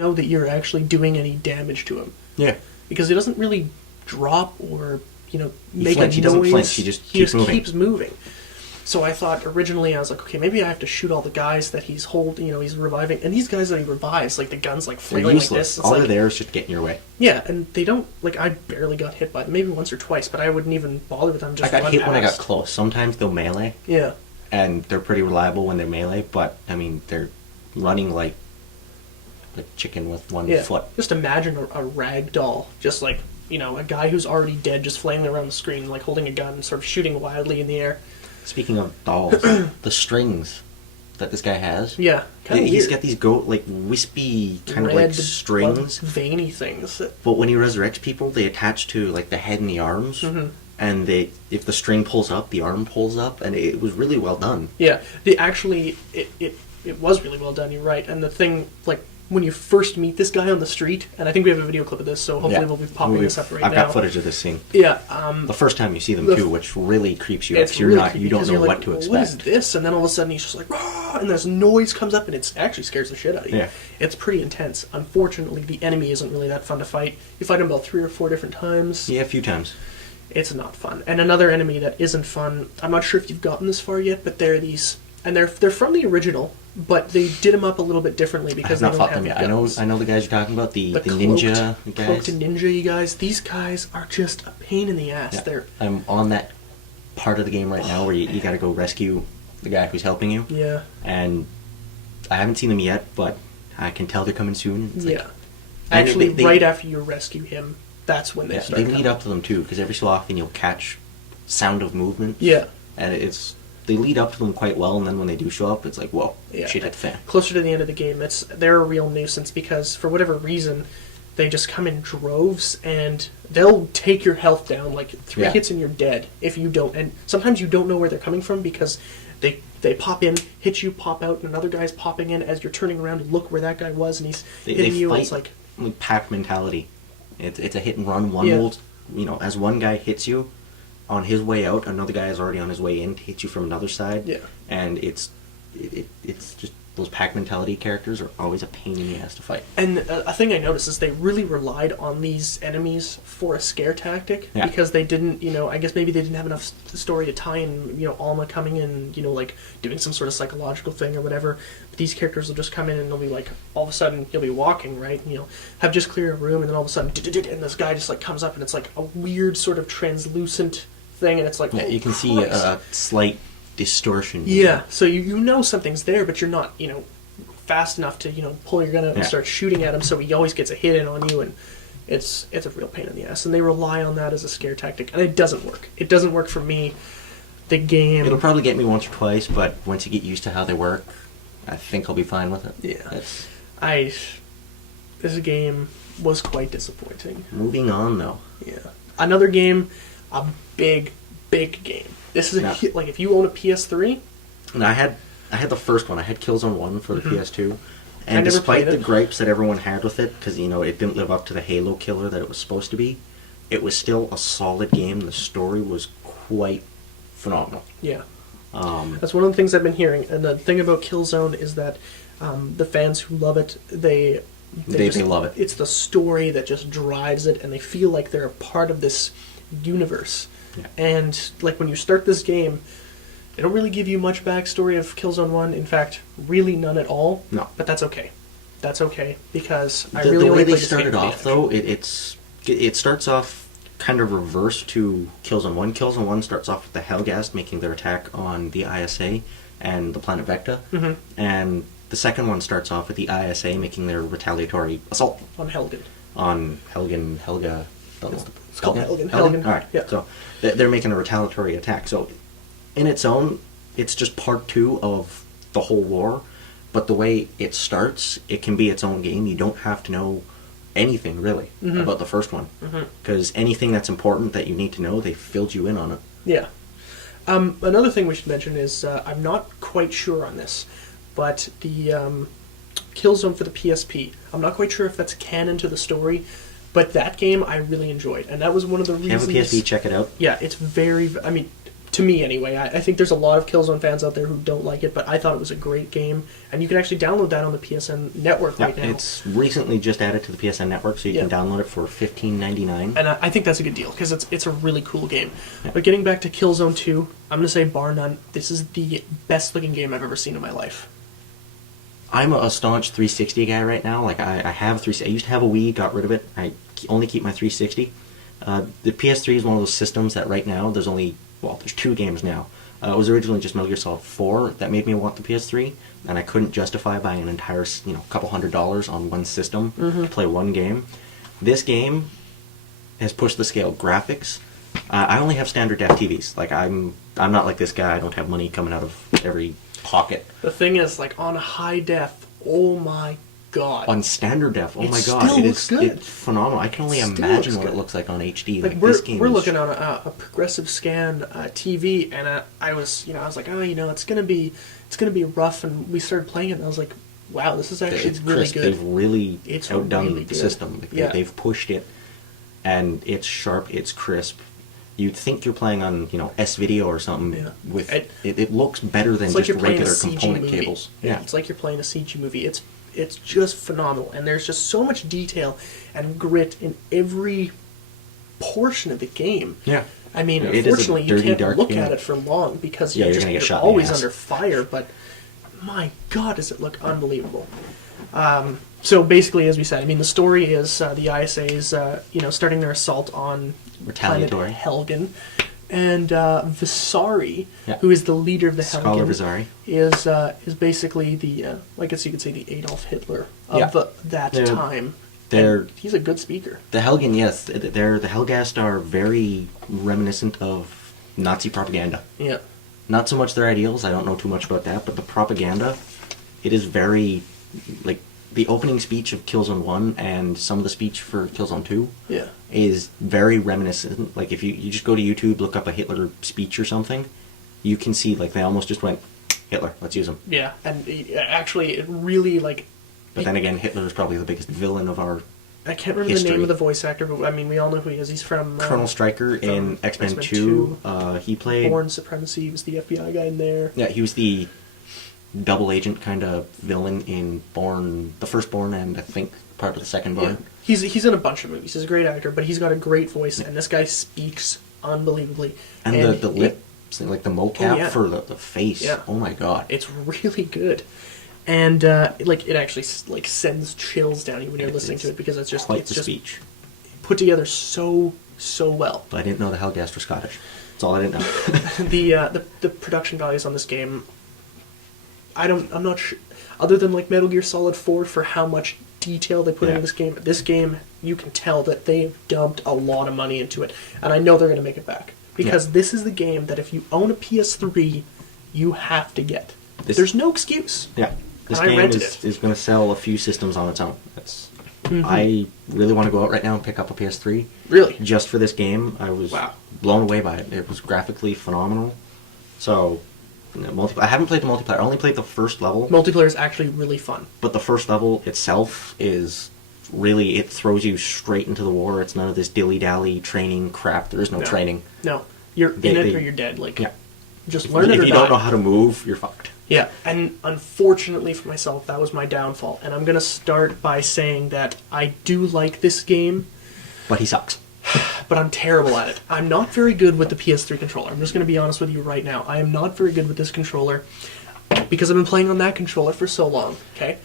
know that you're actually doing any damage to him. Yeah. Because he doesn't really drop or, make a noise. He doesn't flinch, he just keeps moving. So I thought originally, I was like, okay, maybe I have to shoot all the guys that he's he's reviving. And these guys that he revives, like the guns like flailing like this. All they're there is just getting your way. Yeah, and they don't, I barely got hit by them, maybe once or twice, but I wouldn't even bother with them. Just I got hit when I got close. Sometimes they'll melee. Yeah. And they're pretty reliable when they're melee, but, they're running like chicken with one foot. Just imagine a rag doll, just like, a guy who's already dead just flailing around the screen, like holding a gun and sort of shooting wildly in the air. Speaking of dolls, the strings that this guy has. Yeah. He's got these wispy, kind of like strings. Veiny things. But when he resurrects people, they attach to like the head and the arms. Mm-hmm. And if the string pulls up, the arm pulls up, and it was really well done. Yeah. It was really well done, you're right. And the thing, when you first meet this guy on the street, and I think we have a video clip of this, so hopefully we'll be popping this up right now. I've got footage of this scene. Yeah. The first time you see them too, which really creeps you up. You don't know what to expect. What is this? And then all of a sudden he's just like, "Rah!" And this noise comes up, and it actually scares the shit out of you. Yeah. It's pretty intense. Unfortunately, the enemy isn't really that fun to fight. You fight him about 3 or 4 different times. Yeah, a few times. It's not fun. And another enemy that isn't fun, I'm not sure if you've gotten this far yet, but they're these, and they're from the original, but they did them up a little bit differently because they don't have them yet. guns. I know the guys you're talking about, the cloaked, ninja guys. Cloaked ninja guys. These guys are just a pain in the ass. Yeah. I'm on that part of the game right now where you got to go rescue the guy who's helping you. Yeah. And I haven't seen them yet, but I can tell they're coming soon. It's actually, right after you rescue him, that's when they start They lead up to them too, because every so often you'll catch sound of movement. Yeah. And they lead up to them quite well, and then when they do show up, it's like, whoa, shit hit the fan. Closer to the end of the game, they're a real nuisance because for whatever reason, they just come in droves and they'll take your health down. Like 3 hits and you're dead if you don't. And sometimes you don't know where they're coming from because they pop in, hit you, pop out, and another guy's popping in as you're turning around to look where that guy was, and he's hitting you. Fight it's like pack mentality. It's a hit and run. As one guy hits you on his way out, another guy is already on his way in to hit you from another side. Yeah. And it's just those pack mentality characters are always a pain in the ass to fight. And a thing I noticed is they really relied on these enemies for a scare tactic because they didn't, I guess maybe they didn't have enough story to tie in, Alma coming in, like doing some sort of psychological thing or whatever. But these characters will just come in and they'll be like, all of a sudden you'll be walking, right? And you'll have just cleared a room and then all of a sudden, and this guy just like comes up and it's like a weird sort of translucent thing and it's like, you can see a slight distortion. Yeah, so you know something's there, but you're not, fast enough to, pull your gun out and start shooting at him, so he always gets a hit in on you, and it's a real pain in the ass. And they rely on that as a scare tactic, and it doesn't work. It doesn't work for me. The game... It'll probably get me once or twice, but once you get used to how they work, I think I'll be fine with it. Yeah. This game was quite disappointing. Moving on, though. Yeah. Another game, a big game. This is like if you own a PS3. And I had the first one. I had Killzone 1 for the PS2. And despite the gripes that everyone had with it, because it didn't live up to the Halo killer that it was supposed to be, it was still a solid game. The story was quite phenomenal. Yeah. That's one of the things I've been hearing. And the thing about Killzone is that the fans who love it, they love it. It's the story that just drives it, and they feel like they're a part of this universe. Yeah. And like when you start this game, they don't really give you much backstory of Killzone 1. In fact, really none at all. No. But that's okay. That's okay because the way they started off though, it starts off kind of reverse to Killzone 1. Killzone 1 starts off with the Helghast making their attack on the ISA and the planet Vecta, and the second one starts off with the ISA making their retaliatory assault on Helgen. On Helga. It's called Helgen. All right. Yeah. So they're making a retaliatory attack. So in its own, it's just part 2 of the whole war. But the way it starts, it can be its own game. You don't have to know anything really about the first one, because anything that's important that you need to know, they filled you in on it. Yeah. Another thing we should mention is I'm not quite sure on this, but the Killzone for the PSP. I'm not quite sure if that's canon to the story. But that game I really enjoyed, and that was one of the reasons... If you have a PSP, check it out. Yeah, it's very... I mean, to me anyway. I think there's a lot of Killzone fans out there who don't like it, but I thought it was a great game, and you can actually download that on the PSN network right now. It's recently just added to the PSN network, so you can download it for $15.99. And I think that's a good deal, because it's a really cool game. But getting back to Killzone 2, I'm going to say, bar none, this is the best-looking game I've ever seen in my life. I'm a staunch 360 guy right now. Like, I have 360. I used to have a Wii, got rid of it. I only keep my 360. The PS3 is one of those systems that right now there's two games now. It was originally just Metal Gear Solid 4 that made me want the PS3, and I couldn't justify buying an entire, couple $100s on one system to play one game. This game has pushed the scale. Graphics. I only have standard def TVs. Like, I'm not like this guy. I don't have money coming out of every pocket. The thing is, like, on high def, oh my god. On standard def, oh my god, still looks good. It's phenomenal. I can only imagine what it looks like on HD. Like we're looking on a progressive scan TV, and I was like, it's gonna be rough, and we started playing it, and I was like, wow, this is actually really crisp. Good. They've really outdone really the system. They've pushed it, and it's sharp, it's crisp. You'd think you're playing on, S-Video or something. Yeah. With it looks better than just regular component cables. Yeah, it's like you're playing a CG movie. It's just phenomenal, and there's just so much detail and grit in every portion of the game. Yeah. I mean, unfortunately, you can't look at it for long because you're always under fire, but my god, does it look unbelievable. So basically, as we said, I mean, the story is the ISA's, starting their assault on planet Helgen, and Visari, who is the leader of the Scholar Helgen, is basically the, I guess you could say, the Adolf Hitler of that time. He's a good speaker. The Helgen, yes, the Helghast are very reminiscent of Nazi propaganda. Yeah. Not so much their ideals, I don't know too much about that, but the propaganda, it is very, like, the opening speech of Killzone 1 and some of the speech for Killzone 2 is very reminiscent. Like, if you just go to YouTube, look up a Hitler speech or something, you can see, like, they almost just went, Hitler, let's use him. Yeah, and actually, it really, like... But then again, Hitler is probably the biggest villain of our I can't remember the name of the voice actor, but, I mean, we all know who he is. He's from... Colonel Stryker in X-Men 2. He played... Bourne Supremacy. He was the FBI guy in there. Yeah, he was the double agent kind of villain in Bourne, the first Bourne, and I think part of the second Bourne. Yeah. He's in a bunch of movies. He's a great actor, but he's got a great voice, and this guy speaks unbelievably. And the lips, like the mocap for the face. Yeah. Oh my god, it's really good. And it actually sends chills down you when you're listening to it, because it's just speech put together so well. But I didn't know the Helghast were Scottish. That's all I didn't know. The production values on this game, I'm not sure, other than like Metal Gear Solid 4, for how much detail they put into this game. This game, you can tell that they've dumped a lot of money into it, and I know they're going to make it back, because this is the game that if you own a PS3, you have to get. There's no excuse. Yeah, this game is going to sell a few systems on its own. I really want to go out right now and pick up a PS3. Really? Just for this game. I was blown away by it. It was graphically phenomenal. So... I haven't played the multiplayer. I only played the first level. Multiplayer is actually really fun. But the first level itself is really... It throws you straight into the war. It's none of this dilly-dally training crap. There is no training. No. You're in it or you're dead. Just learn it or die. If you don't know how to move, you're fucked. Yeah, and unfortunately for myself, that was my downfall. And I'm going to start by saying that I do like this game. But he sucks. But I'm terrible at it. I'm not very good with the PS3 controller. I'm just going to be honest with you right now. I am not very good with this controller because I've been playing on that controller for so long, okay?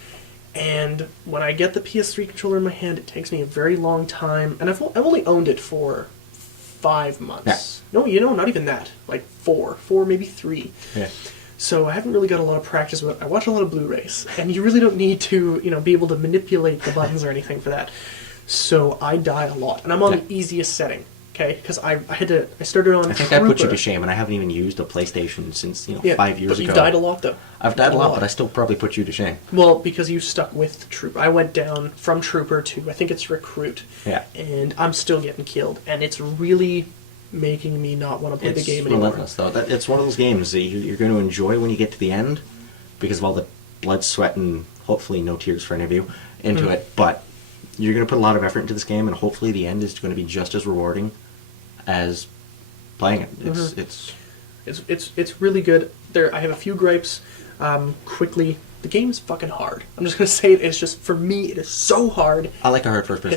And when I get the PS3 controller in my hand, it takes me a very long time. And I've only owned it for 5 months. Yeah. No, not even that. Like 4, maybe 3. Yeah. So I haven't really got a lot of practice with it. I watch a lot of Blu-rays, and you really don't need to, be able to manipulate the buttons or anything for that. So I die a lot, and I'm on the easiest setting, okay? Because I started on. I think that put you to shame, and I haven't even used a PlayStation since 5 years ago. But you've died a lot, though. I've died a lot, but I still probably put you to shame. Well, because you stuck with Trooper. I went down from Trooper to, I think it's Recruit. Yeah. And I'm still getting killed, and it's really making me not want to play the game anymore. It's relentless, though. It's one of those games that you're going to enjoy when you get to the end, because of all the blood, sweat, and hopefully no tears for any of you into it, but... You're going to put a lot of effort into this game, and hopefully the end is going to be just as rewarding as playing it. It's It's really good. I have a few gripes. Quickly, the game's fucking hard. I'm just gonna say it. It's just, for me, it is so hard. I like a hard first person.